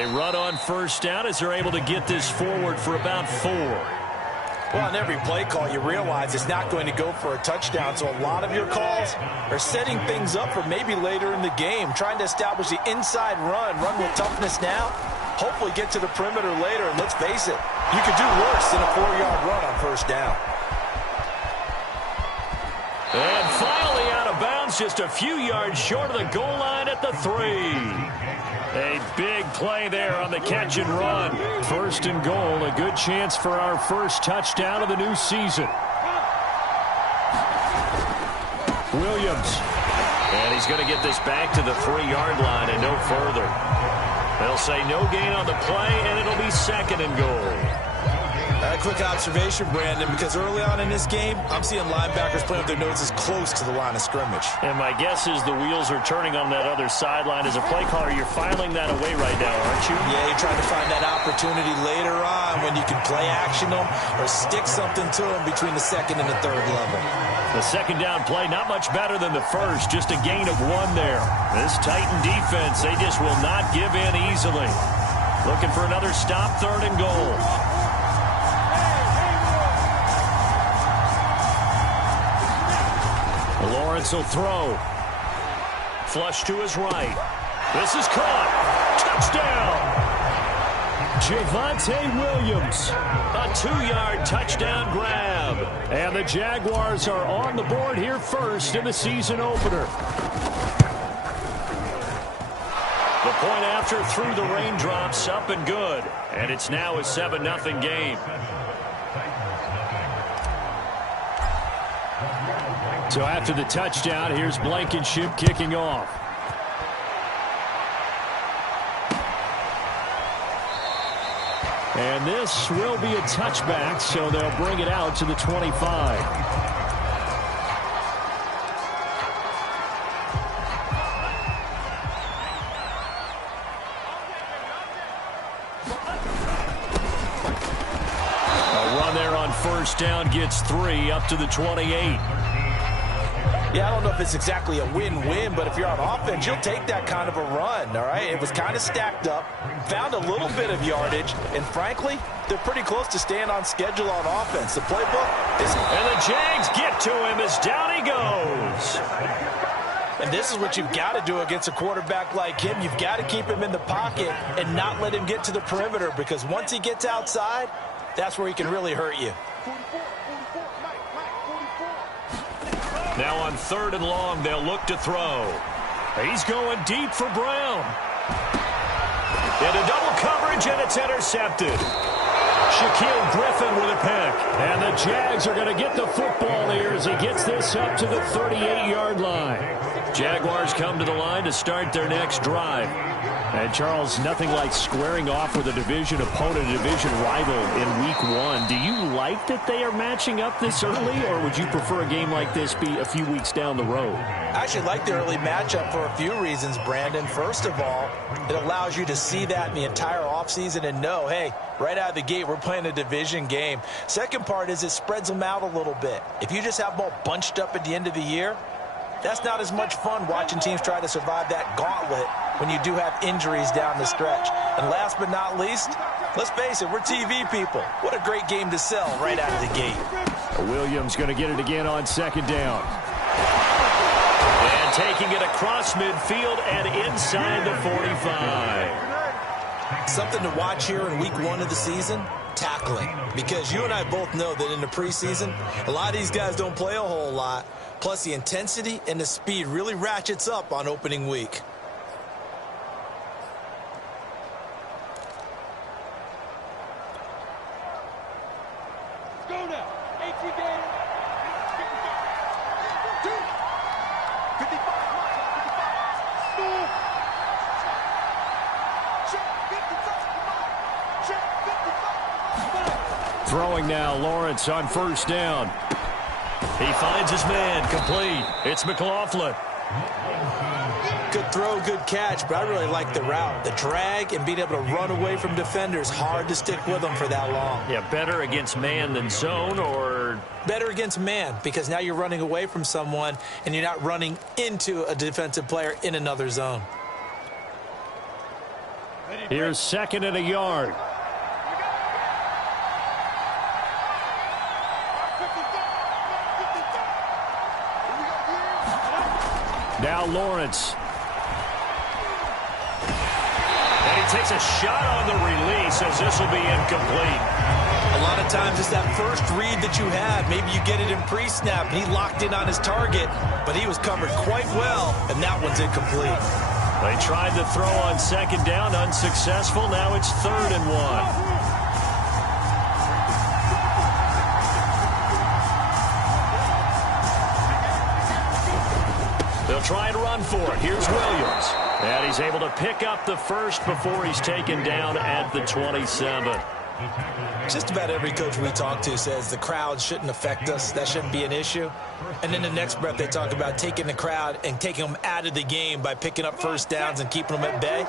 They run on first down as they're able to get this forward for about 4. Well, on every play call, you realize it's not going to go for a touchdown, so a lot of your calls are setting things up for maybe later in the game, trying to establish the inside run with toughness now, hopefully get to the perimeter later, and let's face it, you could do worse than a 4-yard run on first down. And finally out of bounds, just a few yards short of the goal line at the 3. A big play there on the catch and run. First and goal, a good chance for our first touchdown of the new season. Williams. And he's going to get this back to the 3-yard line and no further. They'll say no gain on the play, and it'll be second and goal. A quick observation, Brandon, because early on in this game, I'm seeing linebackers playing with their noses close to the line of scrimmage. And my guess is the wheels are turning on that other sideline. As a play caller, you're filing that away right now, aren't you? Yeah, you're trying to find that opportunity later on when you can play action them or stick something to them between the second and the third level. The second down play, not much better than the first, just a gain of 1 there. This Titan defense, they just will not give in easily. Looking for another stop, third and goal. Lawrence will throw. Flush to his right. This is caught. Touchdown! Javonte Williams. A 2-yard touchdown grab. And the Jaguars are on the board here first in the season opener. The point after through the raindrops, up and good. And it's now a 7-0 game. So after the touchdown, here's Blankenship kicking off. And this will be a touchback, so they'll bring it out to the 25. A run there on first down gets 3 up to the 28. Yeah, I don't know if it's exactly a win-win, but if you're on offense, you'll take that kind of a run, all right? It was kind of stacked up, found a little bit of yardage, and frankly, they're pretty close to staying on schedule on offense. The playbook is... And the Jags get to him as down he goes. And this is what you've got to do against a quarterback like him. You've got to keep him in the pocket and not let him get to the perimeter, because once he gets outside, that's where he can really hurt you. Now on third and long, they'll look to throw. He's going deep for Brown. Into double coverage, and it's intercepted. Shaquille Griffin with a pick. And the Jags are going to get the football here as he gets this up to the 38-yard line. Jaguars come to the line to start their next drive. And, Charles, nothing like squaring off with a division opponent, a division rival in Week 1. Do you like that they are matching up this early, or would you prefer a game like this be a few weeks down the road? I actually like the early matchup for a few reasons, Brandon. First of all, it allows you to see that in the entire offseason and know, hey, right out of the gate, we're playing a division game. Second part is it spreads them out a little bit. If you just have them all bunched up at the end of the year, that's not as much fun watching teams try to survive that gauntlet when you do have injuries down the stretch. And last but not least, let's face it, we're TV people. What a great game to sell right out of the gate. Williams going to get it again on second down. And taking it across midfield and inside the 45. Something to watch here in Week 1 of the season, tackling. Because you and I both know that in the preseason, a lot of these guys don't play a whole lot. Plus, the intensity and the speed really ratchets up on opening week. Go now. 18 games. 55. 55. Check 55. Throwing now, Lawrence on first down. He finds his man, complete. It's McLaughlin. Good throw, good catch, but I really like the route. The drag and being able to run away from defenders, hard to stick with them for that long. Yeah, better against man than zone, or? Better against man, because now you're running away from someone and you're not running into a defensive player in another zone. Here's 2nd and a yard. Now Lawrence. And he takes a shot on the release as this will be incomplete. A lot of times it's that first read that you have. Maybe you get it in pre-snap, and he locked in on his target, but he was covered quite well, and that one's incomplete. They tried to throw on 2nd down, unsuccessful. Now it's 3rd and 1. They'll try and run for it. Here's Williams. And he's able to pick up the first before he's taken down at the 27. Just about every coach we talk to says the crowd shouldn't affect us. That shouldn't be an issue. And in the next breath, they talk about taking the crowd and taking them out of the game by picking up first downs and keeping them at bay.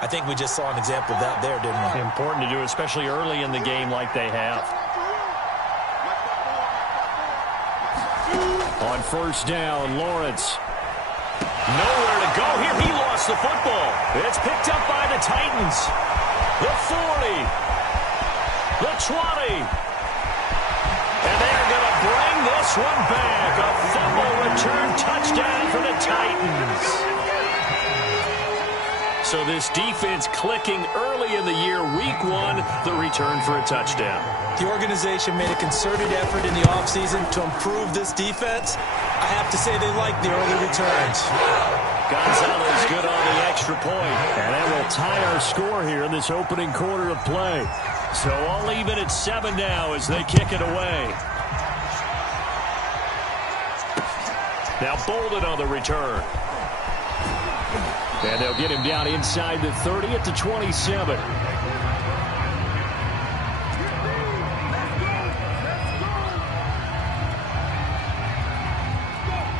I think we just saw an example of that there, didn't we? Important to do, especially early in the game like they have. On 1st down, Lawrence. Nowhere to go here. He lost the football. It's picked up by the Titans. The 40. The 20. And they're going to bring this one back. A fumble return touchdown for the Titans. So this defense clicking early in the year. Week 1, the return for a touchdown. The organization made a concerted effort in the offseason to improve this defense. I have to say they like the early returns. Gonzalez good on the extra point. And that will tie our score here in this opening quarter of play. So all even at 7 now as they kick it away. Now Bolden on the return. And they'll get him down inside the 30 at the 27.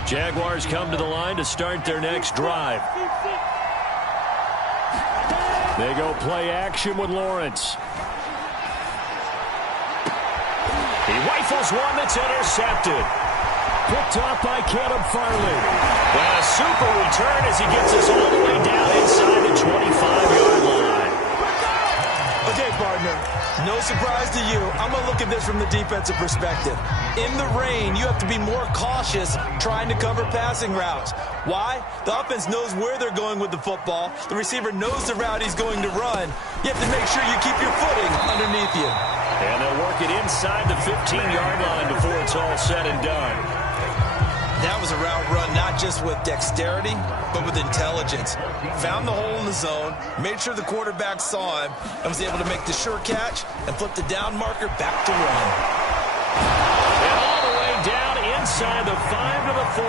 Jaguars come to the line to start their next drive. They go play action with Lawrence. He rifles one that's intercepted. Picked off by Caleb Farley. And a super return as he gets us all the way down inside the 25-yard line. Okay, partner, no surprise to you. I'm going to look at this from the defensive perspective. In the rain, you have to be more cautious trying to cover passing routes. Why? The offense knows where they're going with the football. The receiver knows the route he's going to run. You have to make sure you keep your footing underneath you. And they'll work it inside the 15-yard line before it's all said and done. That was a route run not just with dexterity, but with intelligence. Found the hole in the zone, made sure the quarterback saw him, and was able to make the sure catch and flip the down marker back to run. And all the way down inside the 5 to the 4.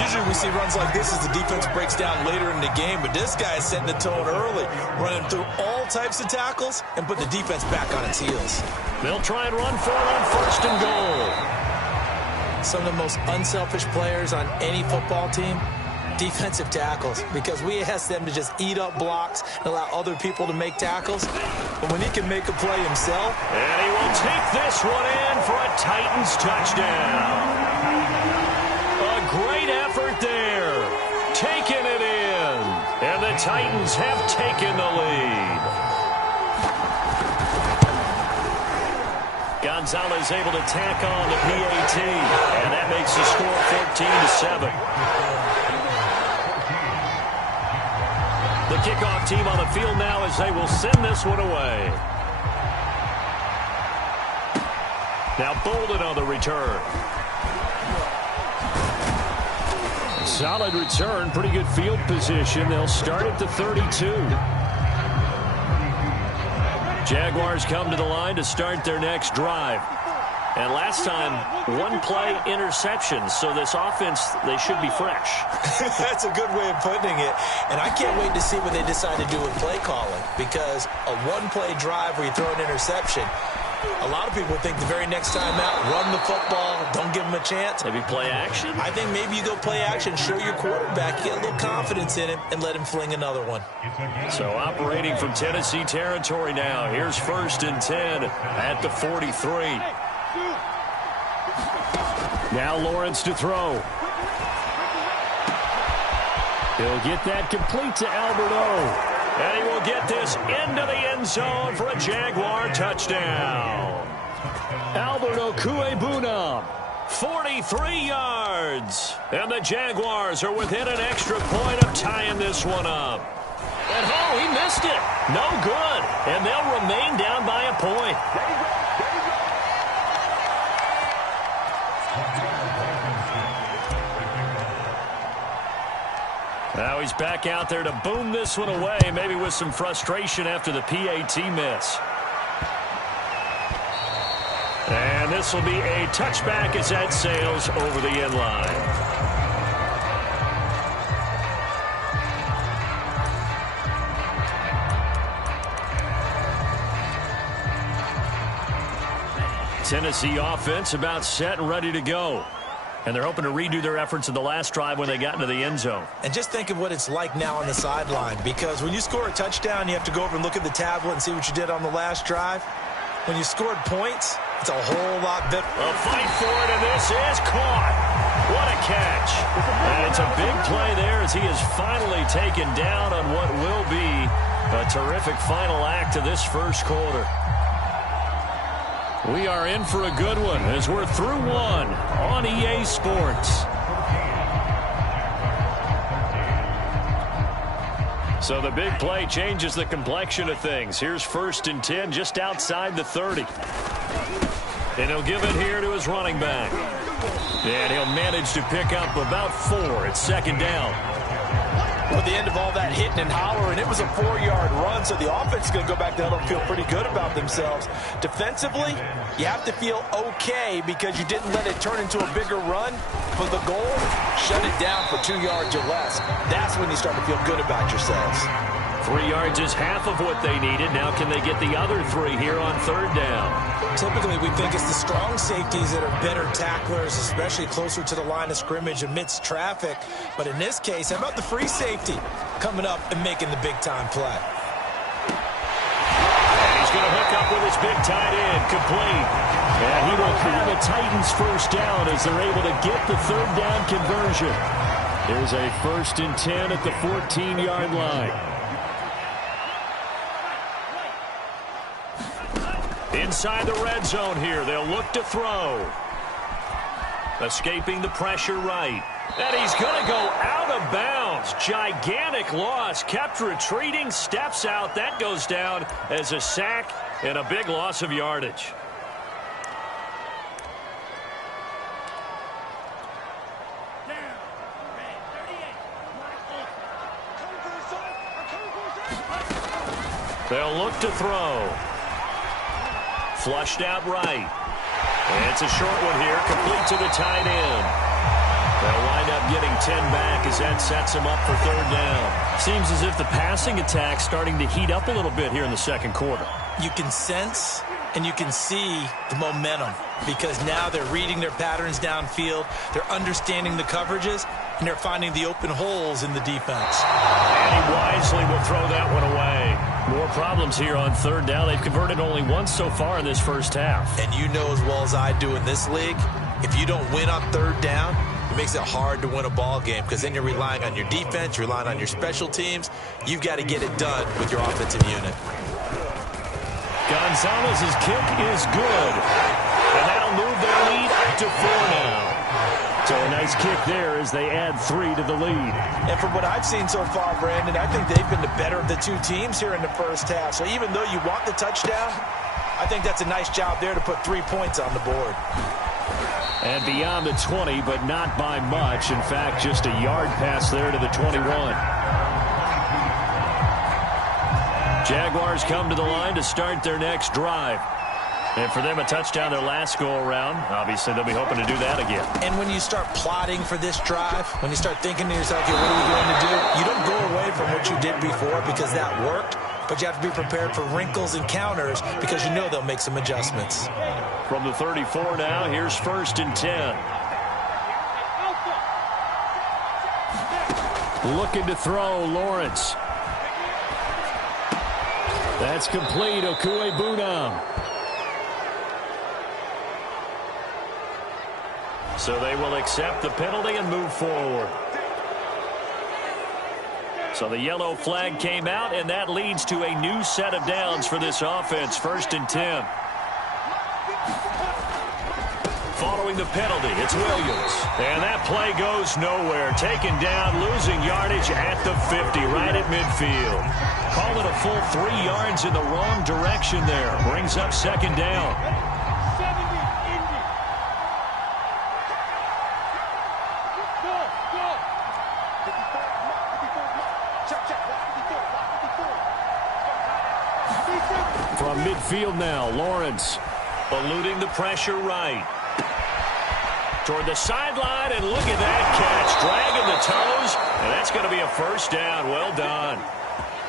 Usually we see runs like this as the defense breaks down later in the game, but this guy is setting the tone early, running through all types of tackles and put the defense back on its heels. They'll try and run for it on 1st and goal. Some of the most unselfish players on any football team, defensive tackles, because we ask them to just eat up blocks and allow other people to make tackles. But when he can make a play himself. And he will take this one in for a Titans touchdown. A great effort there. Taking it in. And the Titans have taken the lead. Gonzalez able to tack on the PAT, and that makes the score 14-7. The kickoff team on the field now as they will send this one away. Now Bolden on the return. Solid return, pretty good field position. They'll start at the 32. Jaguars come to the line to start their next drive. And last time, one play interception. So this offense, they should be fresh. That's a good way of putting it. And I can't wait to see what they decide to do with play calling. Because a one-play drive where you throw an interception, a lot of people think the very next time out, run the football, don't give them a chance. Maybe play action? I think maybe you go play action, show your quarterback, get a little confidence in him, and let him fling another one. So operating from Tennessee territory now. Here's 1st and 10 at the 43. Now Lawrence to throw. He'll get that complete to Alberto. And he will get this into the end zone for a Jaguar touchdown. Albert Okwuegbunam, 43 yards. And the Jaguars are within an extra point of tying this one up. And oh, he missed it. No good. And they'll remain down by a point. Now he's back out there to boom this one away, maybe with some frustration after the PAT miss. And this will be a touchback as that sails over the end line. Tennessee offense about set and ready to go. And they're hoping to redo their efforts in the last drive when they got into the end zone. And just think of what it's like now on the sideline, because when you score a touchdown, you have to go over and look at the tablet and see what you did on the last drive. When you scored points, it's a whole lot better. A fight for it, and this is caught. What a catch. And it's a big play there as he is finally taken down on what will be a terrific final act of this first quarter. We are in for a good one as we're through one on EA Sports. So the big play changes the complexion of things. Here's 1st and 10 just outside the 30. And he'll give it here to his running back. And he'll manage to pick up about 4 at 2nd down. With the end of all that hitting and hollering, it was a 4-yard run, so the offense is going to go back down and feel pretty good about themselves. Defensively, you have to feel okay because you didn't let it turn into a bigger run. For the goal, shut it down for 2 yards or less. That's when you start to feel good about yourselves. 3 yards is half of what they needed. Now can they get the other 3 here on 3rd down? Typically, we think it's the strong safeties that are better tacklers, especially closer to the line of scrimmage amidst traffic. But in this case, how about the free safety coming up and making the big-time play? And he's going to hook up with his big tight end, complete. And he will have the Titans first down as they're able to get the 3rd down conversion. Here's a 1st and 10 at the 14-yard line. Inside the red zone here, they'll look to throw. Escaping the pressure right. And he's going to go out of bounds. Gigantic loss. Kept retreating, steps out. That goes down as a sack and a big loss of yardage. They'll look to throw. Flushed out right. And it's a short one here, complete to the tight end. They'll wind up getting 10 back as that sets them up for 3rd down. Seems as if the passing attack's starting to heat up a little bit here in the 2nd quarter. You can sense and you can see the momentum because now they're reading their patterns downfield, they're understanding the coverages, and they're finding the open holes in the defense. And he wisely will throw that one away. More problems here on 3rd down. They've converted only once so far in this first half. And you know as well as I do in this league, if you don't win on 3rd down, it makes it hard to win a ball game because then you're relying on your defense, you're relying on your special teams. You've got to get it done with your offensive unit. Gonzalez's kick is good. And that'll move their lead up to 4 now. So a nice kick there as they add 3 to the lead. And from what I've seen so far, Brandon, I think they've been the better of the 2 teams here in the first half. So even though you want the touchdown, I think that's a nice job there to put 3 points on the board. And beyond the 20, but not by much. In fact, just a yard pass there to the 21. Jaguars come to the line to start their next drive. And for them, a touchdown their last go-around. Obviously, they'll be hoping to do that again. And when you start plotting for this drive, when you start thinking to yourself, okay, what are we going to do? You don't go away from what you did before because that worked, but you have to be prepared for wrinkles and counters because you know they'll make some adjustments. From the 34 now, here's 1st and 10. Looking to throw, Lawrence. That's complete, Okwuegbunam. So they will accept the penalty and move forward. So the yellow flag came out, and that leads to a new set of downs for this offense. 1st and 10. Following the penalty, it's Williams. And that play goes nowhere. Taken down, losing yardage at the 50, right at midfield. Call it a full 3 yards in the wrong direction there. Brings up 2nd down. 70, Indy. Go, go. 54, check, check, 54, 54. From midfield now, Lawrence eluding the pressure right. Toward the sideline, and look at that catch. Dragging the toes, and that's going to be a 1st down. Well done.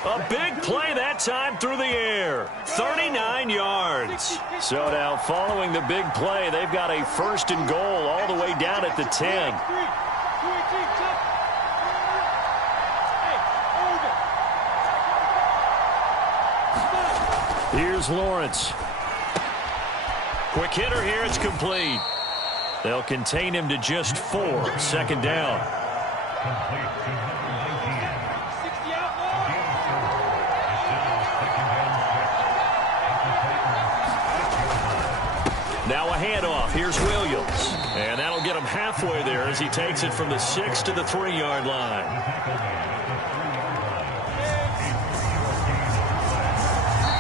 A big play that time through the air. 39 yards. So now following the big play, they've got a 1st and goal all the way down at the 10. Here's Lawrence. Quick hitter here. It's complete. They'll contain him to just 4. 2nd down. Now a handoff. Here's Williams. And that'll get him halfway there as he takes it from the 6 to the 3-yard line.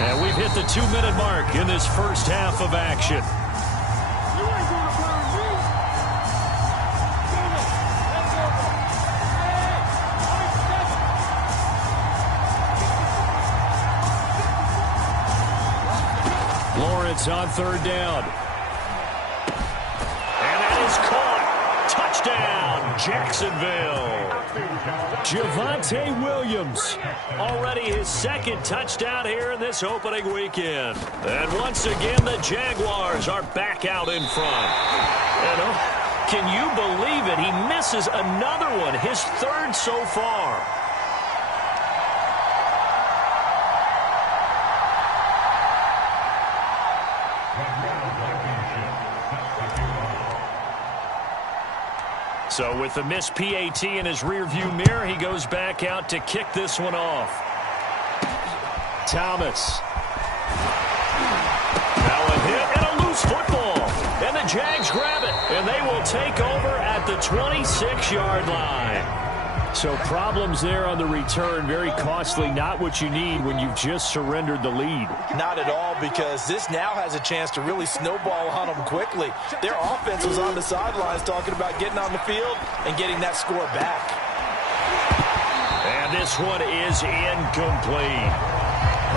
And we've hit the 2-minute mark in this first half of action. Lawrence on 3rd down. And that is caught. Touchdown, Jacksonville. Javonte Williams. Already his 2nd touchdown here in this opening weekend. And once again, the Jaguars are back out in front. And can you believe it? He misses another one, his 3rd so far. So with the missed PAT in his rearview mirror, he goes back out to kick this one off. Thomas. Now a hit and a loose football. And the Jags grab it. And they will take over at the 26-yard line. So problems there on the return. Very costly. Not what you need when you've just surrendered the lead. Not at all, because this now has a chance to really snowball on them quickly. Their offense was on the sidelines talking about getting on the field and getting that score back. And this one is incomplete.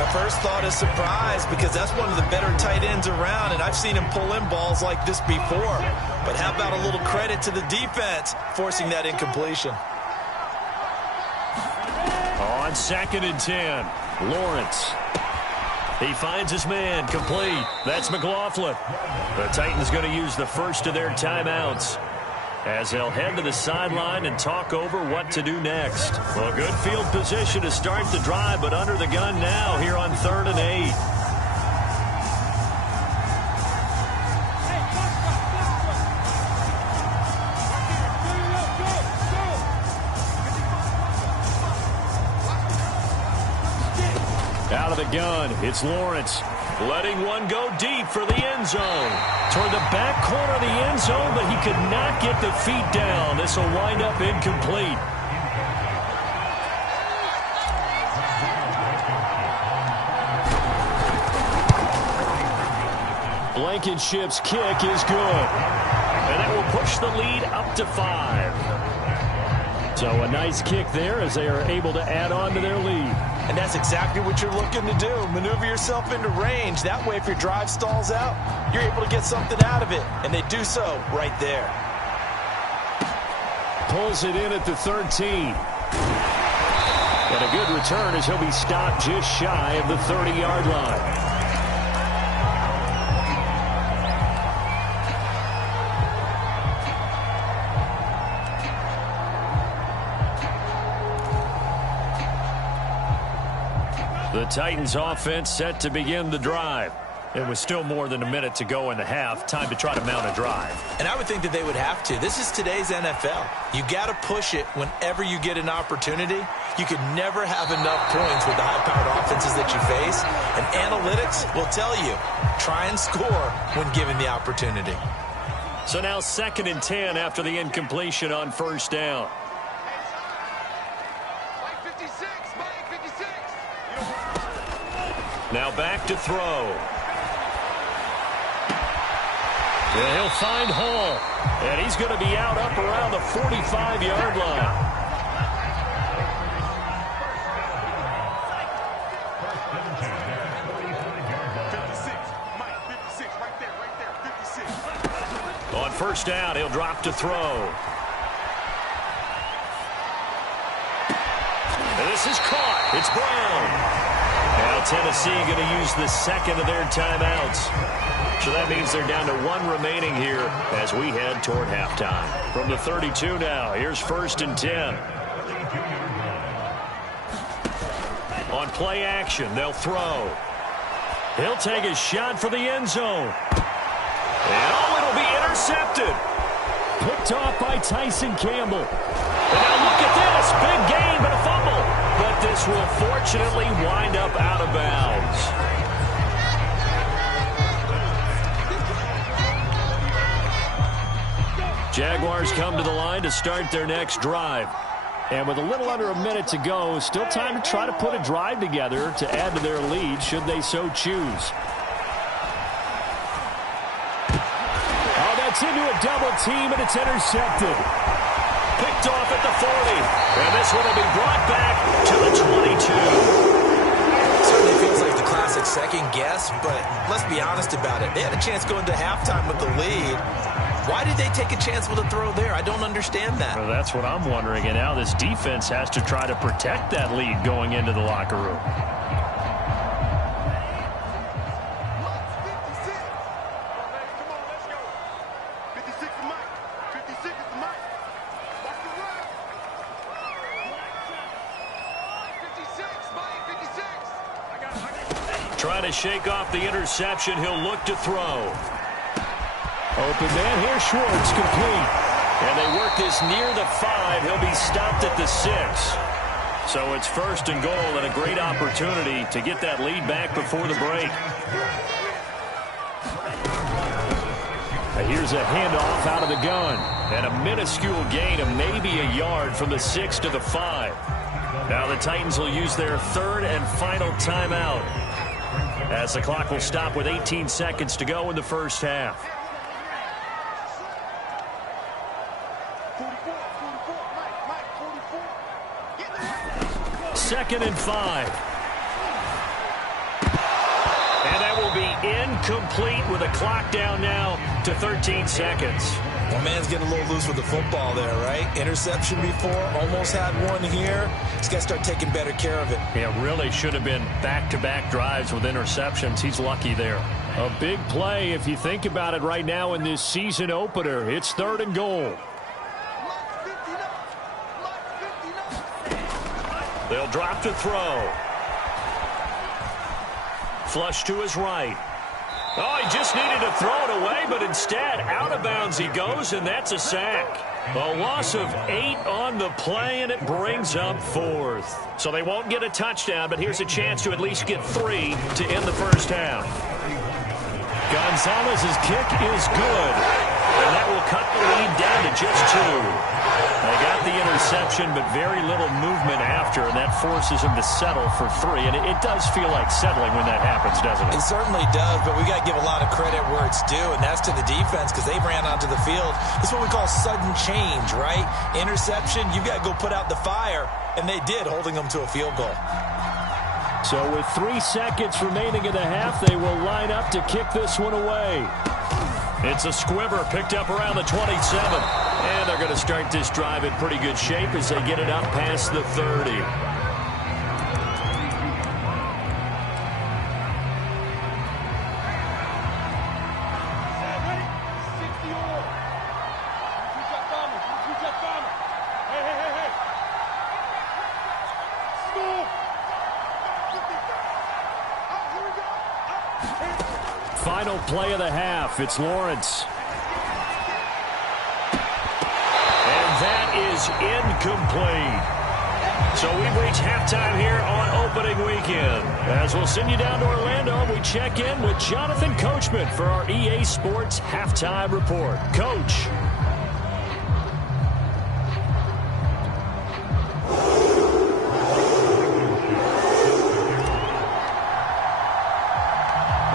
My first thought is surprise, because that's one of the better tight ends around, and I've seen him pull in balls like this before. But how about a little credit to the defense forcing that incompletion? On 2nd and 10, Lawrence. He finds his man, complete. That's McLaughlin. The Titans going to use the first of their timeouts as they'll head to the sideline and talk over what to do next. Well, good field position to start the drive, but under the gun now here on 3rd and 8. Out of the gun, it's Lawrence. Letting one go deep for the end zone. Toward the back corner of the end zone, but he could not get the feet down. This will wind up incomplete. Blankenship's kick is good. And that will push the lead up to 5. So a nice kick there as they are able to add on to their lead. And that's exactly what you're looking to do. Maneuver yourself into range. That way, if your drive stalls out, you're able to get something out of it. And they do so right there. Pulls it in at the 13. And a good return as he'll be stopped just shy of the 30-yard line. The Titans offense set to begin the drive. It was still more than a minute to go in the half. Time to try to mount a drive. And I would think that they would have to. This is today's NFL. You got to push it whenever you get an opportunity. You could never have enough points with the high-powered offenses that you face. And analytics will tell you, try and score when given the opportunity. So now 2nd and 10 after the incompletion on first down. Now back to throw. And he'll find Hall. And he's going to be out up around the 45-yard line. On first down, he'll drop to throw. And this is caught. It's Brown. Now Tennessee going to use the second of their timeouts. So that means they're down to 1 remaining here as we head toward halftime. From the 32 now, here's 1st and 10. On play action, they'll throw. He'll take a shot for the end zone. And oh, it'll be intercepted. Picked off by Tyson Campbell. And now look at this. Big game and a fumble. But this will fortunately wind up out of bounds. Jaguars come to the line to start their next drive. And with a little under a minute to go, still time to try to put a drive together to add to their lead should they so choose. Oh, that's into a double team, and it's intercepted. Picked off at the 40. And this one will be brought back to the 22. Certainly feels like the classic second guess, but let's be honest about it. They had a chance going to halftime with the lead. Why did they take a chance with a throw there? I don't understand that. Well, that's what I'm wondering. And now this defense has to try to protect that lead going into the locker room. Trying to shake off the interception. He'll look to throw. Open man here, Schwartz, complete. And they work this near the 5. He'll be stopped at the 6. So it's 1st and goal and a great opportunity to get that lead back before the break. Now here's a handoff out of the gun. And a minuscule gain of maybe a yard from the 6 to the 5. Now the Titans will use their 3rd and final timeout, as the clock will stop with 18 seconds to go in the first half. 2nd and 5. And that will be incomplete with a clock down now to 13 seconds. Well, man's getting a little loose with the football there, right? Interception before, almost had one here. He's got to start taking better care of it. Yeah, really should have been back-to-back drives with interceptions. He's lucky there. A big play if you think about it right now in this season opener. It's 3rd and goal. They'll drop to throw. Flush to his right. Oh, he just needed to throw it away, but instead, out of bounds he goes, and that's a sack. A loss of 8 on the play, and it brings up 4th. So they won't get a touchdown, but here's a chance to at least get 3 to end the first half. Gonzalez's kick is good, and that will cut the lead down to just 2. They got the interception, but very little movement after, and that forces them to settle for 3. And it does feel like settling when that happens, doesn't it? It certainly does, but we got to give a lot of credit where it's due, and that's to the defense because they ran onto the field. This is what we call sudden change, right? Interception, you've got to go put out the fire, and they did, holding them to a field goal. So with 3 seconds remaining in the half, they will line up to kick this one away. It's a squibber picked up around the 27. And they're going to start this drive in pretty good shape as they get it up past the 30. final play of the half. It's Lawrence. And that is incomplete. So we've reached halftime here on opening weekend. As we'll send you down to Orlando, we check in with Jonathan Coachman for our EA Sports Halftime Report. Coach.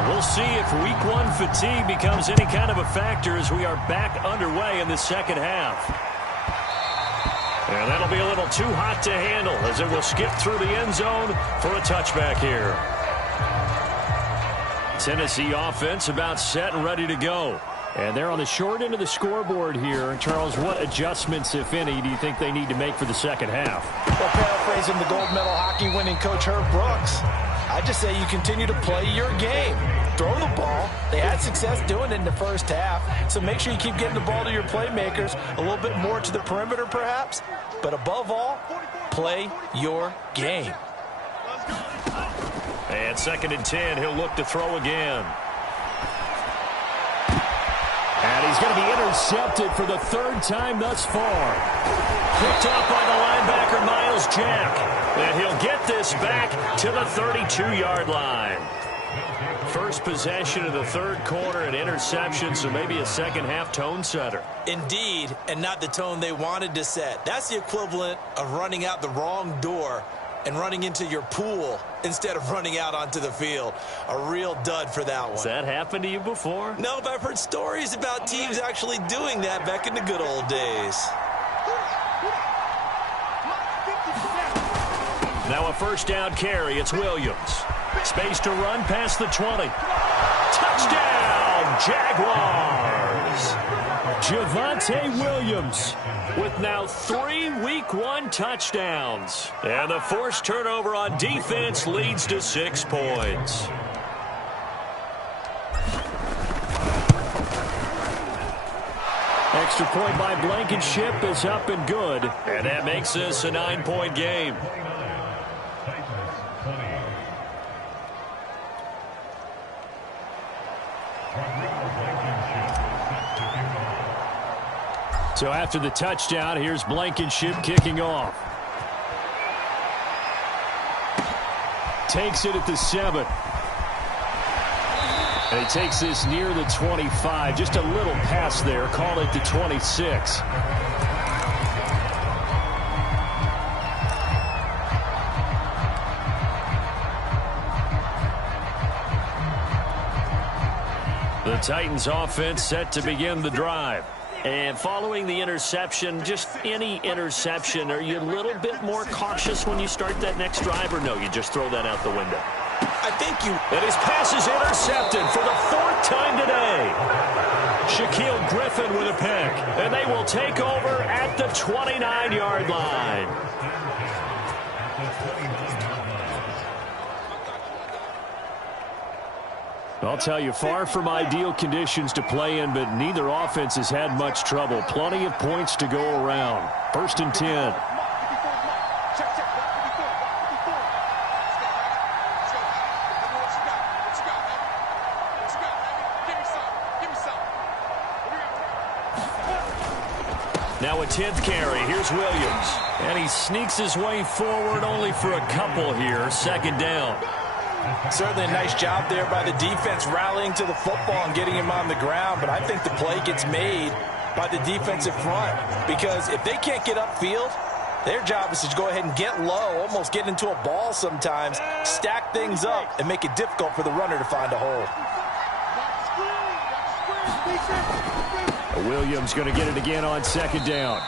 We'll see if week one fatigue becomes any kind of a factor as we are back underway in the second half. And that'll be a little too hot to handle as it will skip through the end zone for a touchback here. Tennessee offense about set and ready to go. And they're on the short end of the scoreboard here. Charles, what adjustments, if any, do you think they need to make for the second half? Well, paraphrasing the gold medal hockey winning coach Herb Brooks, I just say you continue to play your game. Throw the ball. They had success doing it in the first half, so make sure you keep getting the ball to your playmakers, a little bit more to the perimeter perhaps, but above all, play your game. And 2nd and 10, he'll look to throw again. And he's going to be intercepted for the 3rd time thus far. Picked off by the linebacker, Miles Jack. And he'll get this back to the 32-yard line. First possession of the 3rd quarter, an interception, so maybe a second-half tone setter. Indeed, and not the tone they wanted to set. That's the equivalent of running out the wrong door and running into your pool instead of running out onto the field. A real dud for that one. Has that happened to you before? No, but I've heard stories about teams actually doing that back in the good old days. Now a first down carry. It's Williams. Space to run past the 20. Touchdown, Jaguars! Javonte Williams with now 3 Week 1 touchdowns. And the forced turnover on defense leads to 6 points. Extra point by Blankenship is up and good. And that makes this a 9-point game. So after the touchdown, here's Blankenship kicking off. Takes it at the 7. And he takes this near the 25. Just a little pass there. Call it the 26. The Titans offense set to begin the drive. And following the interception, just any interception, are you a little bit more cautious when you start that next drive, or no, you just throw that out the window? I think you... And his pass is intercepted for the 4th time today. Shaquille Griffin with a pick. And they will take over at the 29-yard line. I'll tell you, far from ideal conditions to play in, but neither offense has had much trouble. Plenty of points to go around. 1st and 10. Now a 10th carry. Here's Williams. And he sneaks his way forward only for a couple here. 2nd down. Certainly a nice job there by the defense rallying to the football and getting him on the ground, but I think the play gets made by the defensive front because if they can't get upfield, their job is to go ahead and get low, almost get into a ball sometimes, stack things up, and make it difficult for the runner to find a hole. Williams going to get it again on 2nd down.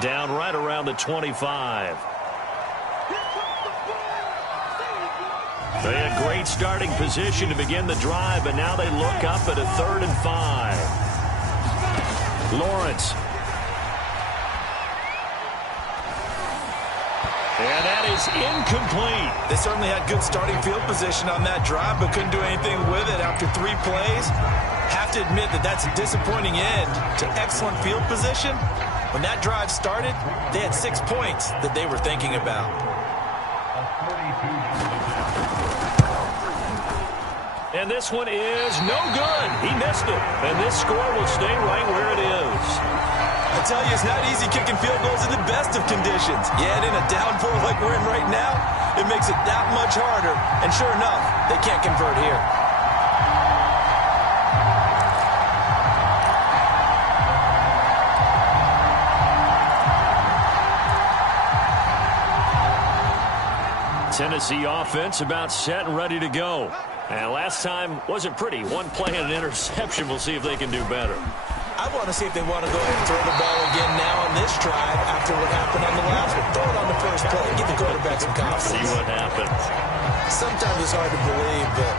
Down right around the 25. They had great starting position to begin the drive, but now they look up at a 3rd and 5. Lawrence. And that is incomplete. They certainly had good starting field position on that drive, but couldn't do anything with it after 3 plays. Have to admit that that's a disappointing end to excellent field position. When that drive started, they had 6 points that they were thinking about. And this one is no good. He missed it. And this score will stay right where it is. I tell you, it's not easy kicking field goals in the best of conditions. Yet in a downpour like we're in right now, it makes it that much harder. And sure enough, they can't convert here. Tennessee offense about set and ready to go. And last time wasn't pretty. One play and an interception. We'll see if they can do better. I want to see if they want to go ahead and throw the ball again now on this drive after what happened on the last one. Throw it on the first play. Give the quarterback some confidence. See what happens. Sometimes it's hard to believe, but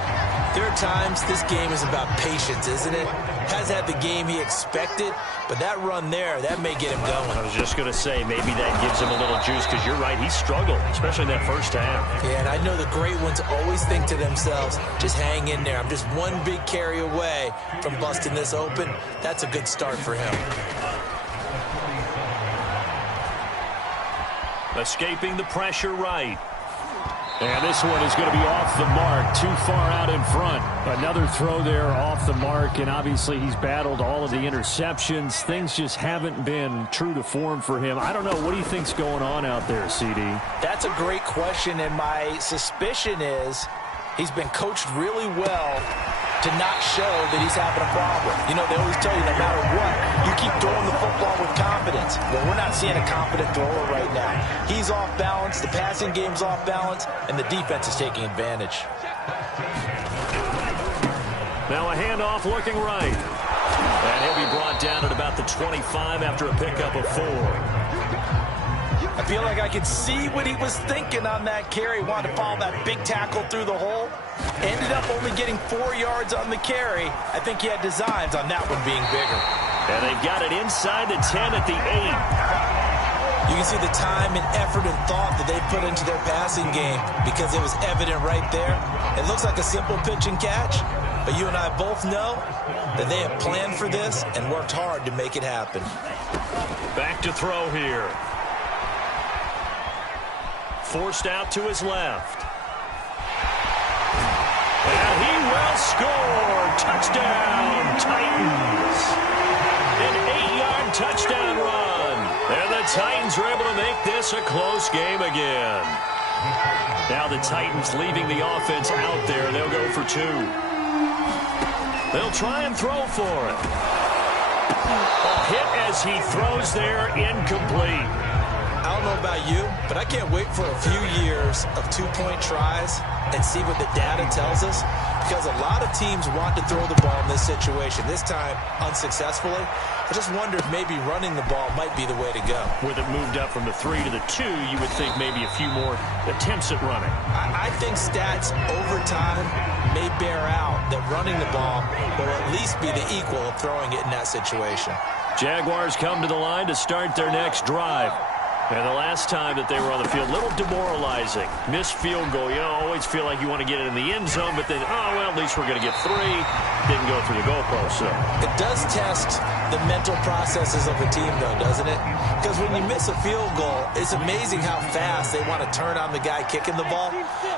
there are times this game is about patience, isn't it? Has had the game he expected, but that run there, that may get him going. I was just going to say, maybe that gives him a little juice, because you're right, he struggled, especially in that first half. Yeah, and I know the great ones always think to themselves, just hang in there. I'm just one big carry away from busting this open. That's a good start for him. Escaping the pressure right. And this one is going to be off the mark, too far out in front. Another throw there off the mark, and obviously he's battled all of the interceptions. Things just haven't been true to form for him. I don't know. What do you think's going on out there, CD? That's a great question, and my suspicion is he's been coached really well to not show that he's having a problem. You know, they always tell you no matter what, you keep throwing the football with confidence. Well, we're not seeing a confident thrower right now. He's off balance, the passing game's off balance, and the defense is taking advantage. Now a handoff looking right. And he'll be brought down at about the 25 after a pickup of 4. I feel like I could see what he was thinking on that carry. Wanted to follow that big tackle through the hole. Ended up only getting 4 yards on the carry. I think he had designs on that one being bigger. And they've got it inside the 10 at the 8. You can see the time and effort and thought that they put into their passing game because it was evident right there. It looks like a simple pitch and catch, but you and I both know that they have planned for this and worked hard to make it happen. Back to throw here. Forced out to his left. And he will score. Touchdown, Titans. An 8-yard touchdown run. And the Titans are able to make this a close game again. Now the Titans leaving the offense out there. They'll go for 2. They'll try and throw for it. A hit as he throws there, incomplete. I don't know about you, but I can't wait for a few years of 2-point tries and see what the data tells us, because a lot of teams want to throw the ball in this situation, this time unsuccessfully. I just wonder if maybe running the ball might be the way to go. With it moved up from the 3 to the 2, you would think maybe a few more attempts at running. I think stats over time may bear out that running the ball will at least be the equal of throwing it in that situation. Jaguars come to the line to start their next drive. And the last time that they were on the field, a little demoralizing. Missed field goal. You always feel like you want to get it in the end zone, but then, oh, well, at least we're going to get 3. Didn't go through the goalpost. So it does test the mental processes of a team, though, doesn't it? Because when you miss a field goal, it's amazing how fast they want to turn on the guy kicking the ball.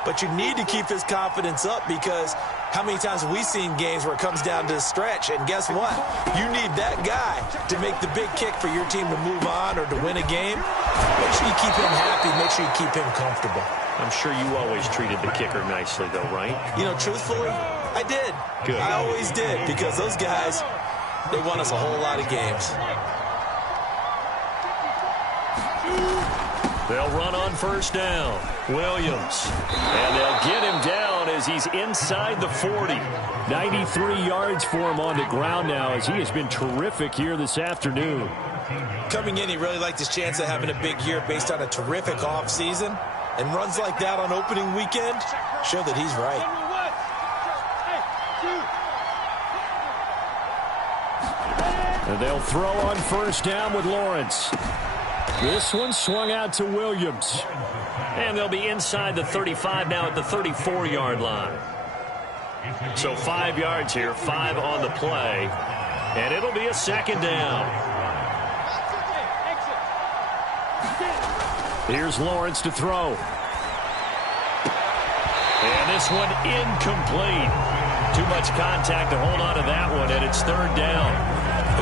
But you need to keep his confidence up, because how many times have we seen games where it comes down to the stretch, and guess what? You need that guy to make the big kick for your team to move on or to win a game. Make sure you keep him happy. Make sure you keep him comfortable. I'm sure you always treated the kicker nicely, though, right? You know, truthfully, I did. Good. I always did, because those guys, they won us a whole lot of games. They'll run on first down. Williams. And they'll get him down as he's inside the 40. 93 yards for him on the ground now, as he has been terrific here this afternoon. Coming in, he really liked his chance of having a big year based on a terrific offseason. And runs like that on opening weekend show that he's right. And they'll throw on first down with Lawrence. This one swung out to Williams. And they'll be inside the 35 now at the 34-yard line. So 5 yards here, 5 on the play. And it'll be a second down. Here's Lawrence to throw. And this one incomplete. Too much contact to hold on to that one, and it's third down.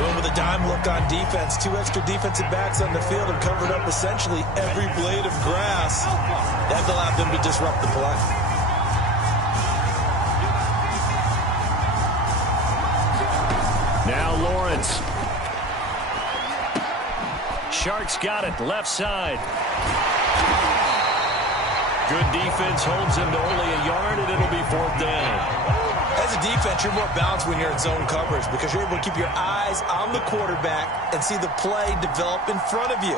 Going with a dime look on defense. 2 extra defensive backs on the field have covered up essentially every blade of grass. That allowed them to disrupt the play. Now Lawrence. Sharks got it, left side. Good defense holds him to only a yard, and it'll be fourth down. As a defense, you're more balanced when you're in zone coverage because you're able to keep your eyes on the quarterback and see the play develop in front of you.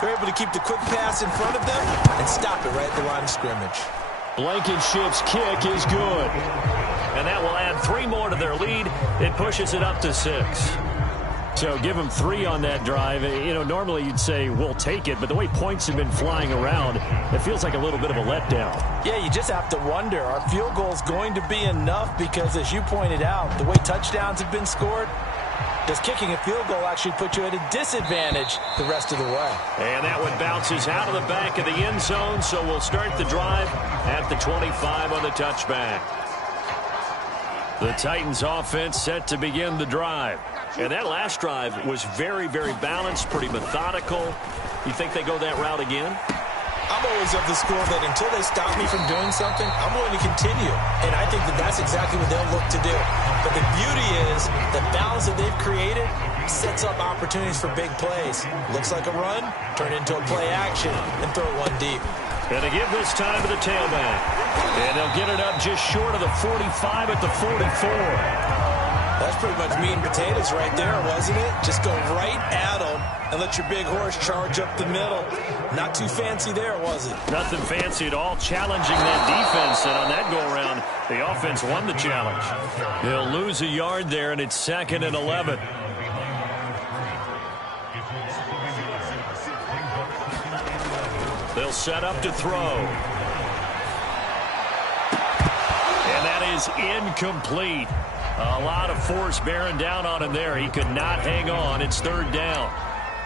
They're able to keep the quick pass in front of them and stop it right at the line of scrimmage. Blankenship's kick is good. And that will add 3 more to their lead. It pushes it up to 6. So give them 3 on that drive. You know, normally you'd say, we'll take it, but the way points have been flying around, it feels like a little bit of a letdown. Yeah, you just have to wonder, are field goals going to be enough? Because as you pointed out, the way touchdowns have been scored, does kicking a field goal actually put you at a disadvantage the rest of the way? And that one bounces out of the back of the end zone, so we'll start the drive at the 25 on the touchback. The Titans offense set to begin the drive. And that last drive was very, very balanced, pretty methodical. You think they go that route again? I'm always of the school that until they stop me from doing something, I'm willing to continue. And I think that that's exactly what they'll look to do. But the beauty is the balance that they've created sets up opportunities for big plays. Looks like a run, turn into a play action, and throw it one deep. And they give this time to the tailback. And they'll get it up just short of the 45 at the 44. That's pretty much meat and potatoes right there, wasn't it? Just go right at them and let your big horse charge up the middle. Not too fancy there, was it? Nothing fancy at all, challenging that defense. And on that go-around, the offense won the challenge. They'll lose a yard there, and it's 2nd and 11. They'll set up to throw. And that is incomplete. A lot of force bearing down on him there. He could not hang on. It's third down.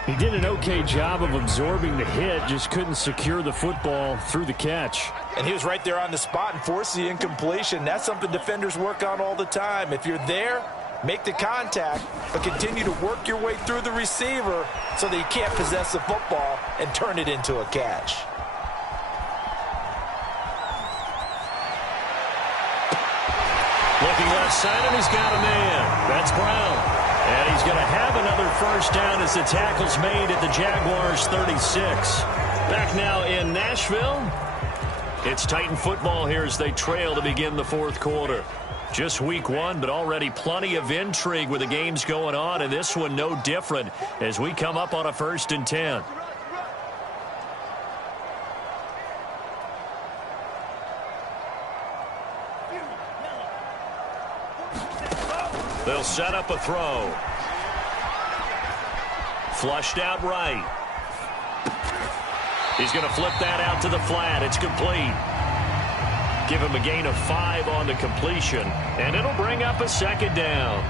He did an okay job of absorbing the hit, just couldn't secure the football through the catch. And he was right there on the spot and forced the incompletion. That's something defenders work on all the time. If you're there, make the contact, but continue to work your way through the receiver so that you can't possess the football and turn it into a catch. Looking left side, and he's got a man. That's Brown. And he's going to have another first down as the tackle's made at the Jaguars' 36. Back now in Nashville. It's Titan football here as they trail to begin the fourth quarter. Just week 1, but already plenty of intrigue with the games going on, and this one no different as we come up on a 1st and 10. They'll set up a throw. Flushed out right. He's going to flip that out to the flat. It's complete. Give him a gain of 5 on the completion, and it'll bring up a 2nd down.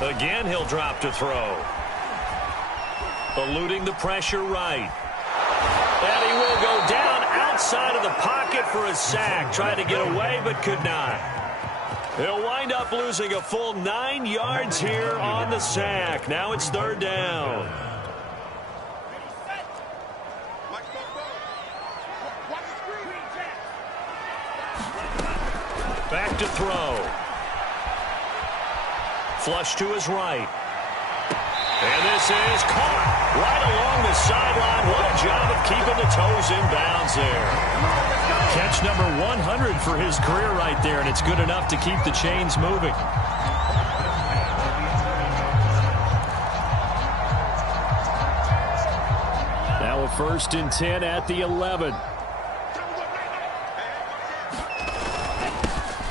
Again, he'll drop to throw. Eluding the pressure right. And he will go down outside of the pocket for a sack. Tried to get away, but could not. He'll wind up losing a full 9 yards here on the sack. Now it's third down. Back to throw. Flush to his right. And this is caught right along the sideline. What a job of keeping the toes in bounds there. Catch number 100 for his career right there, and it's good enough to keep the chains moving. Now a 1st and 10 at the 11.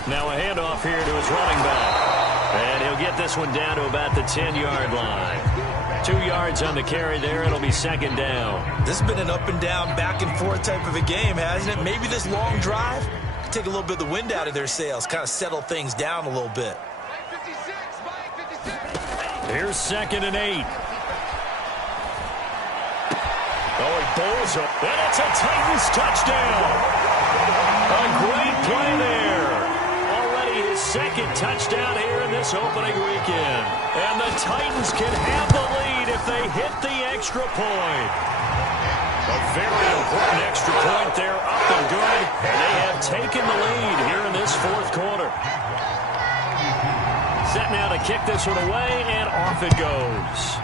Now a handoff here to his running back. And he'll get this one down to about the 10-yard line. 2 yards on the carry there. It'll be 2nd down. This has been an up and down, back and forth type of a game, hasn't it? Maybe this long drive could take a little bit of the wind out of their sails, kind of settle things down a little bit. Here's 2nd and 8. bowls him. And it's a Titans touchdown. A great play there. Already his second touchdown here in this opening weekend. And the Titans can have the lead if they hit the extra point. A very important extra point there, up and good. And they have taken the lead here in this fourth quarter. Set now to kick this one away, and off it goes.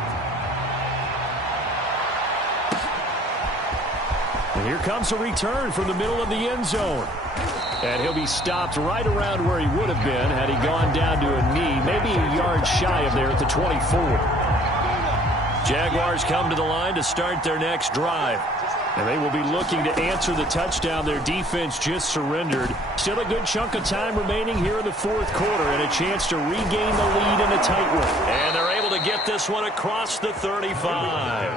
And here comes a return from the middle of the end zone. And he'll be stopped right around where he would have been had he gone down to a knee, maybe a yard shy of there at the 24. Jaguars come to the line to start their next drive. And they will be looking to answer the touchdown their defense just surrendered. Still a good chunk of time remaining here in the fourth quarter and a chance to regain the lead in a tight one. And they're able to get this one across the 35.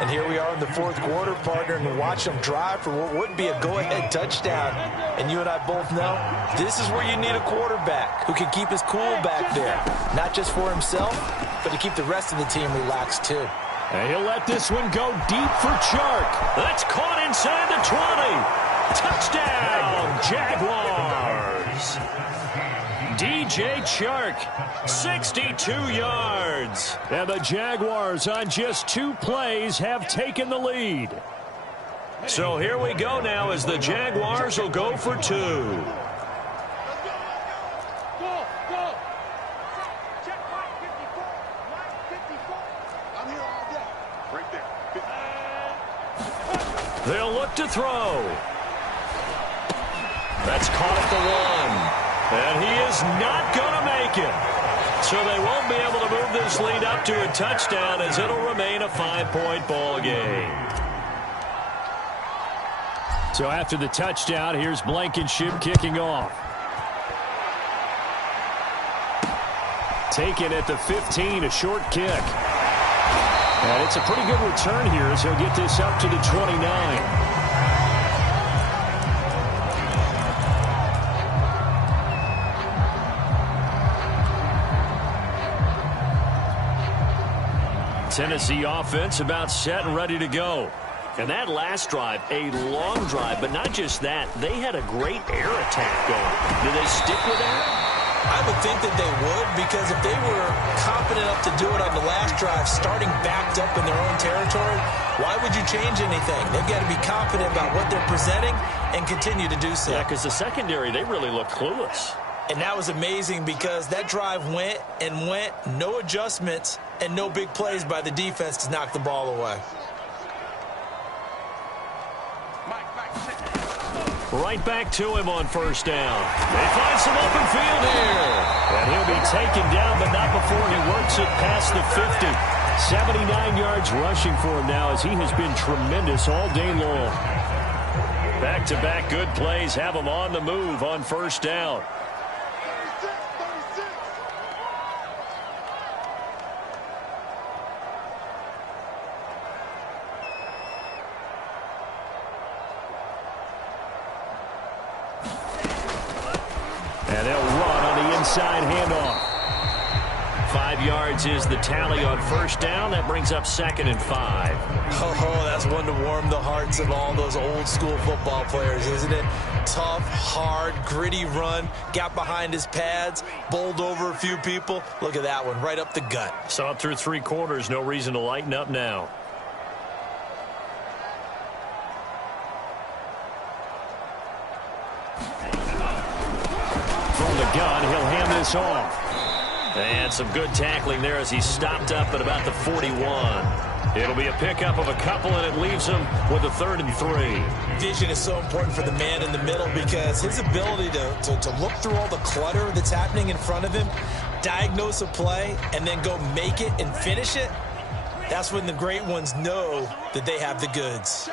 And here we are in the fourth quarter, partner, and watch them drive for what would be a go-ahead touchdown. And you and I both know this is where you need a quarterback who can keep his cool back there. Not just for himself, but to keep the rest of the team relaxed too. And he'll let this one go deep for Chark. That's caught inside the 20. Touchdown, Jaguars. DJ Chark, 62 yards. And the Jaguars on just 2 plays have taken the lead. So here we go now as the Jaguars will go for 2. They'll look to throw. That's caught at the 1. And he is not going to make it. So they won't be able to move this lead up to a touchdown as it'll remain a 5-point ball game. So after the touchdown, here's Blankenship kicking off. Taken at the 15, a short kick. And it's a pretty good return here as he'll get this up to the 29. Tennessee offense about set and ready to go. And that last drive, a long drive, but not just that. They had a great air attack going. Do they stick with that? I would think that they would, because if they were confident enough to do it on the last drive, starting backed up in their own territory, why would you change anything? They've got to be confident about what they're presenting and continue to do so. Yeah, because the secondary, they really look clueless. And that was amazing because that drive went and went, no adjustments, and no big plays by the defense to knock the ball away. Right back to him on first down. They find some open field here. And he'll be taken down, but not before he works it past the 50. 79 yards rushing for him now as he has been tremendous all day long. Back-to-back good plays have him on the move on first down. And they'll run on the inside handoff. 5 yards is the tally on first down. That brings up 2nd and 5. Oh, that's one to warm the hearts of all those old school football players, isn't it? Tough, hard, gritty run. Got behind his pads, bowled over a few people. Look at that one, right up the gut. Saw it through 3 quarters. No reason to lighten up now. Gun, he'll hand this off. And some good tackling there as he's stopped up at about the 41. It'll be a pickup of a couple, and it leaves him with a 3rd and 3. Vision is so important for the man in the middle because his ability to look through all the clutter that's happening in front of him, diagnose a play, and then go make it and finish it, that's when the great ones know that they have the goods.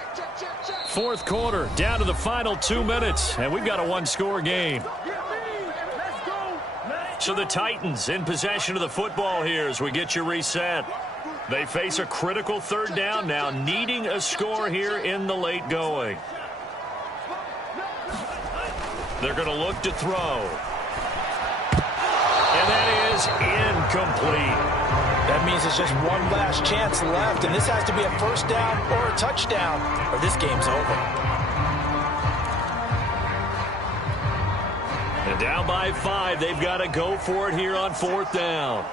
Fourth quarter, down to the final 2 minutes, and we've got a 1-score game. So the Titans in possession of the football here as we get you reset. They face a critical 3rd down now, needing a score here in the late going. They're going to look to throw. And that is incomplete. That means it's just one last chance left, and this has to be a first down or a touchdown, or this game's over. And down by 5, they've got to go for it here on 4th down.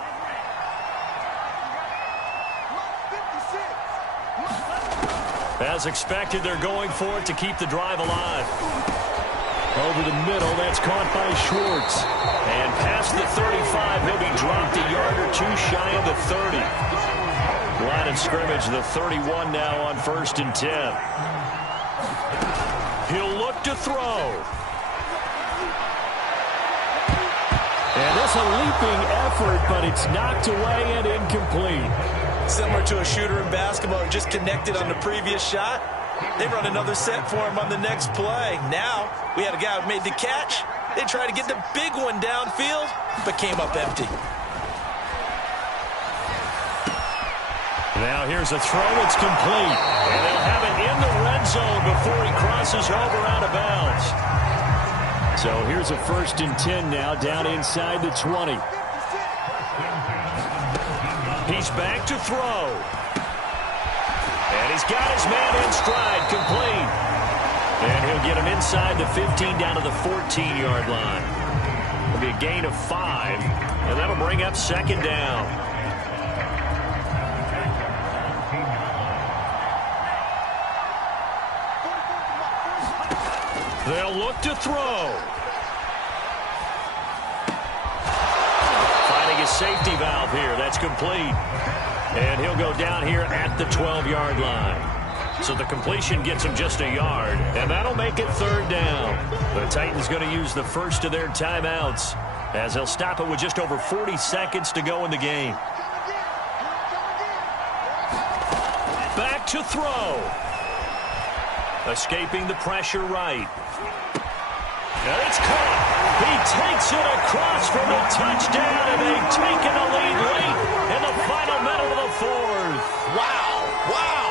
As expected, they're going for it to keep the drive alive. Over the middle, that's caught by Schwartz. And past the 35, he'll be dropped a yard or two shy of the 30. Line of scrimmage, the 31 now on 1st and 10. He'll look to throw. And it's a leaping effort, but it's knocked away and incomplete. Similar to a shooter in basketball, just connected on the previous shot. They run another set for him on the next play. Now, we had a guy who made the catch. They tried to get the big one downfield, but came up empty. Now here's a throw. It's complete. And they'll have it in the red zone before he crosses over out of bounds. So here's a 1st and 10 now, down inside the 20. He's back to throw. And he's got his man in stride, complete. And he'll get him inside the 15 down to the 14-yard line. It'll be a gain of 5, and that'll bring up 2nd down. They'll look to throw. Finding a safety valve here. That's complete. And he'll go down here at the 12-yard line. So the completion gets him just a yard, and that'll make it 3rd down. The Titans going to use the first of their timeouts as they'll stop it with just over 40 seconds to go in the game. Back to throw. Escaping the pressure right. And it's caught. He takes it across for the touchdown, and they've taken a lead late in the final minute of the 4th. Wow, wow,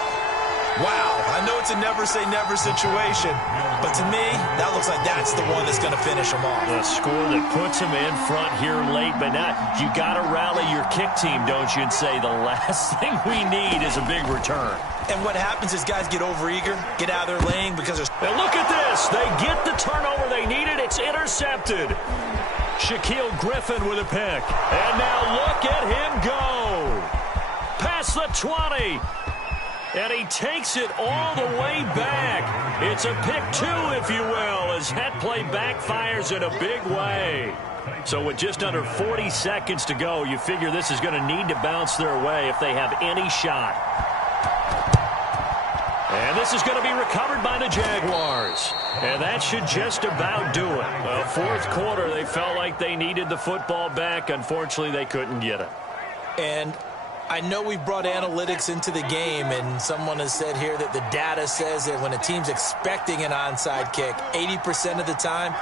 wow. I know it's a never-say-never situation, but to me, that looks like that's the one that's going to finish them off. The score that puts him in front here late, but not. You got to rally your kick team, don't you, and say the last thing we need is a big return. And what happens is guys get overeager, get out of their lane because there's... And look at this. They get the turnover they needed. It's intercepted. Shaquille Griffin with a pick. And now look at him go. Past the 20. And he takes it all the way back. It's a pick 2, if you will, as that play backfires in a big way. So with just under 40 seconds to go, you figure this is going to need to bounce their way if they have any shot. And this is going to be recovered by the Jaguars. And that should just about do it. Well, 4th quarter, they felt like they needed the football back. Unfortunately, they couldn't get it. And I know we've brought analytics into the game, and someone has said here that the data says that when a team's expecting an onside kick, 80% of the time,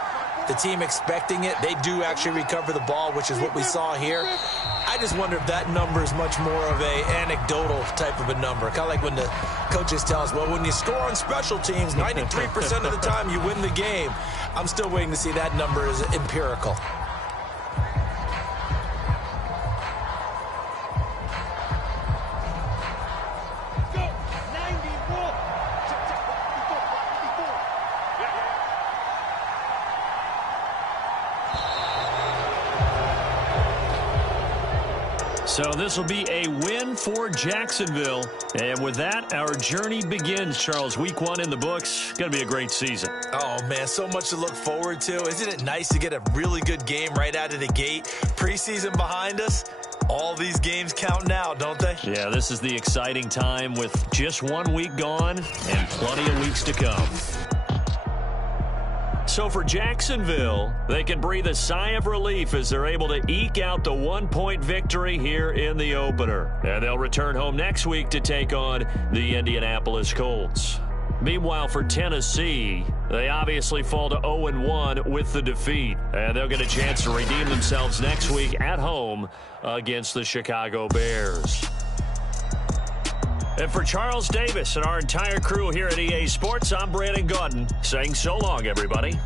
the team expecting it, they do actually recover the ball, which is what we saw here. I just wonder if that number is much more of a anecdotal type of a number. Kind of like when the coaches tell us, well, when you score on special teams, 93% of the time you win the game. I'm still waiting to see that number is empirical. So this will be a win for Jacksonville. And with that, our journey begins, Charles. Week 1 in the books. Going to be a great season. Oh, man, so much to look forward to. Isn't it nice to get a really good game right out of the gate? Preseason behind us. All these games count now, don't they? Yeah, this is the exciting time with just 1 week gone and plenty of weeks to come. So for Jacksonville, they can breathe a sigh of relief as they're able to eke out the 1-point victory here in the opener. And they'll return home next week to take on the Indianapolis Colts. Meanwhile, for Tennessee, they obviously fall to 0-1 with the defeat. And they'll get a chance to redeem themselves next week at home against the Chicago Bears. And for Charles Davis and our entire crew here at EA Sports, I'm Brandon Gaudin saying so long, everybody.